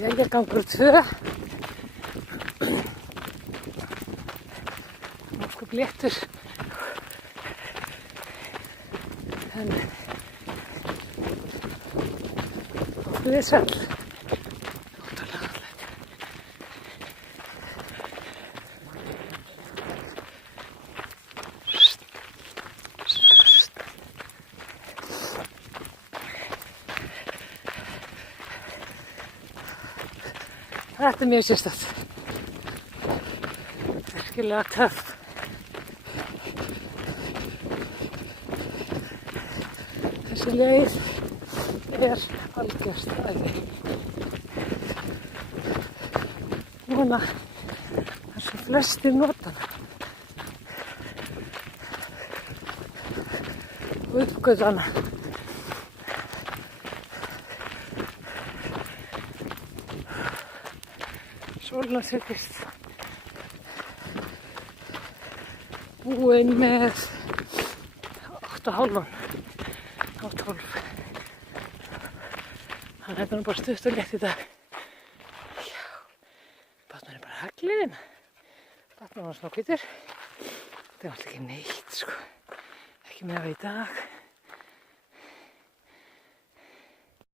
Jæjagangur 2. Nokkuð léttur. En friðsæll. Ótrúlega fallegt. Þetta mjög sérstakt. Virkilega töff. Þessi leið algjört æði. Núna þar sem flestir nota hana. Og uppgötva hana. Sólin setjast. Búin með 8:30. 8:12. Þannig að þetta er bara stutt og létt í dag. Já, bátnum er bara hagliðin. Bátnum var svona hvítur. Þetta er alltaf ekki neitt, sko. Ekki með það í dag.